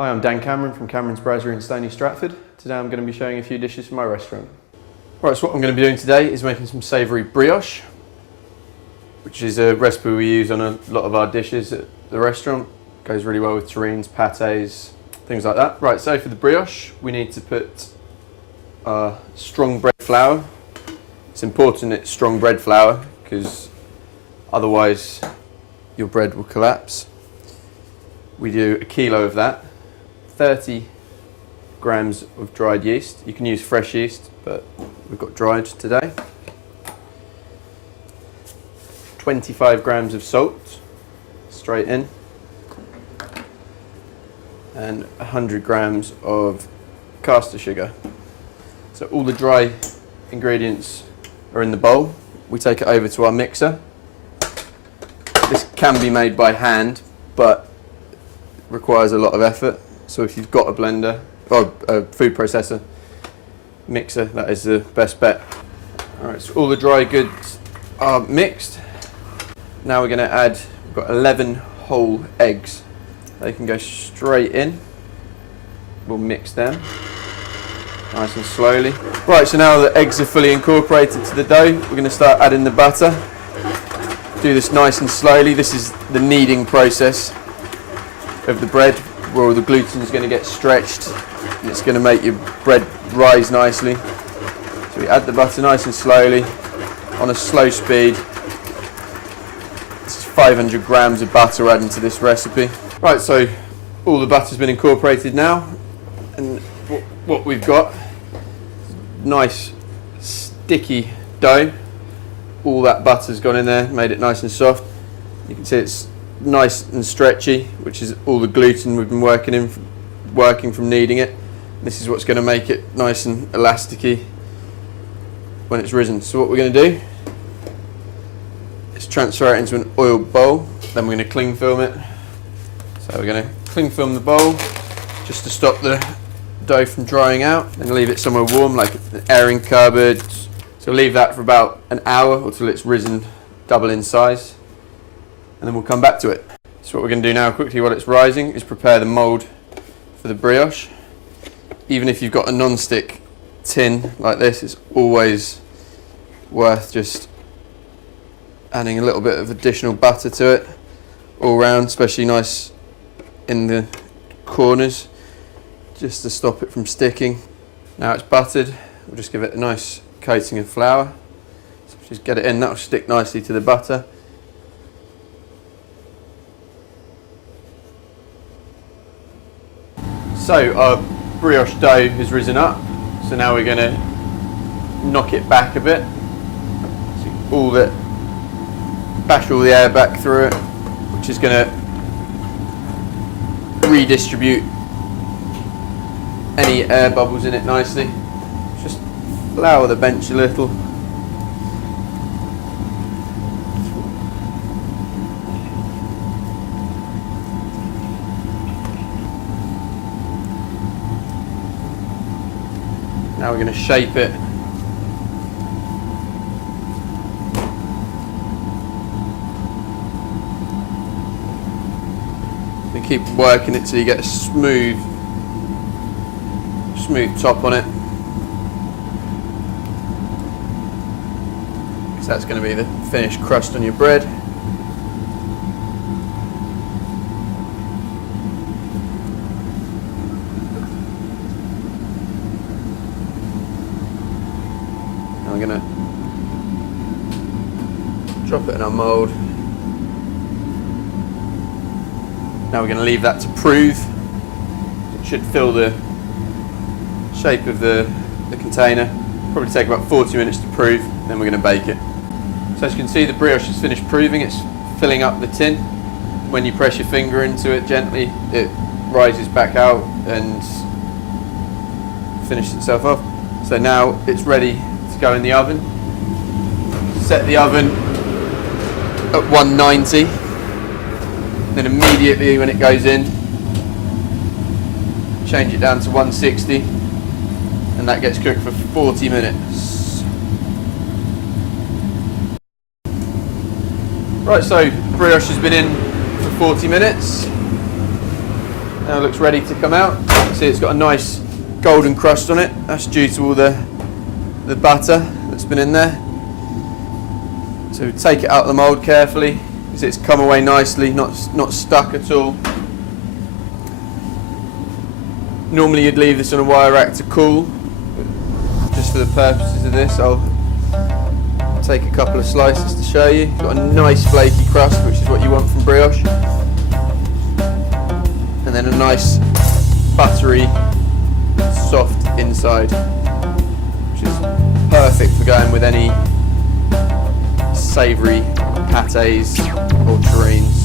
Hi, I'm Dan Cameron from Cameron's Brasserie in Stony Stratford. Today I'm going to be showing a few dishes from my restaurant. Right, so what I'm going to be doing today is making some savoury brioche, which is a recipe we use on a lot of our dishes at the restaurant. Goes really well with terrines, pâtés, things like that. Right, so for the brioche we need to put strong bread flour. It's important it's strong bread flour because otherwise your bread will collapse. We do a kilo of that. 30 grams of dried yeast. You can use fresh yeast, but we've got dried today. 25 grams of salt, straight in. And 100 grams of caster sugar. So all the dry ingredients are in the bowl. We take it over to our mixer. This can be made by hand, but requires a lot of effort. So if you've got a blender or a food processor mixer, that is the best bet. Alright, so all the dry goods are mixed. Now we're going to add, we've got 11 whole eggs. They can go straight in. We'll mix them nice and slowly. Right, so now the eggs are fully incorporated to the dough, we're going to start adding the butter. Do this nice and slowly. This is the kneading process of the bread, where all the gluten is going to get stretched and it's going to make your bread rise nicely. So we add the butter nice and slowly on a slow speed. This is 500 grams of butter we're adding to this recipe. Right, so all the butter's been incorporated now, and what we've got, nice sticky dough. All that butter's gone in there, made it nice and soft. You can see it's nice and stretchy, which is all the gluten we've been working from kneading it. This is what's going to make it nice and elasticy when it's risen. So what we're going to do is transfer it into an oiled bowl. Then we're going to cling film it. So we're going to cling film the bowl just to stop the dough from drying out, and leave it somewhere warm like an airing cupboard. So leave that for about an hour or till it's risen double in size, and then we'll come back to it. So what we're going to do now quickly while it's rising is prepare the mould for the brioche. Even if you've got a non-stick tin like this, it's always worth just adding a little bit of additional butter to it all round, especially nice in the corners, just to stop it from sticking. Now it's buttered, we'll just give it a nice coating of flour. So just get it in, that'll stick nicely to the butter. So our brioche dough has risen up, so now we're going to knock it back a bit. So bash all the air back through it, which is going to redistribute any air bubbles in it nicely. Just flour the bench a little. Now we're going to shape it. And keep working it till you get a smooth top on it. Because that's going to be the finished crust on your bread. We're going to drop it in our mould. Now we're going to leave that to prove. It should fill the shape of the container. Probably take about 40 minutes to prove, then we're going to bake it. So as you can see, the brioche is finished proving. It's filling up the tin. When you press your finger into it gently, it rises back out and finishes itself off. So now it's ready to go in the oven. Set the oven at 190. Then immediately when it goes in, change it down to 160, and that gets cooked for 40 minutes. Right, so brioche has been in for 40 minutes. Now it looks ready to come out. See, it's got a nice golden crust on it. That's due to all the butter that's been in there. So take it out of the mould carefully, because it's come away nicely, not stuck at all. Normally you'd leave this on a wire rack to cool, but just for the purposes of this, I'll take a couple of slices to show you. Got a nice flaky crust, which is what you want from brioche, and then a nice buttery, soft inside, which is perfect for going with any savoury pâtés or terrines.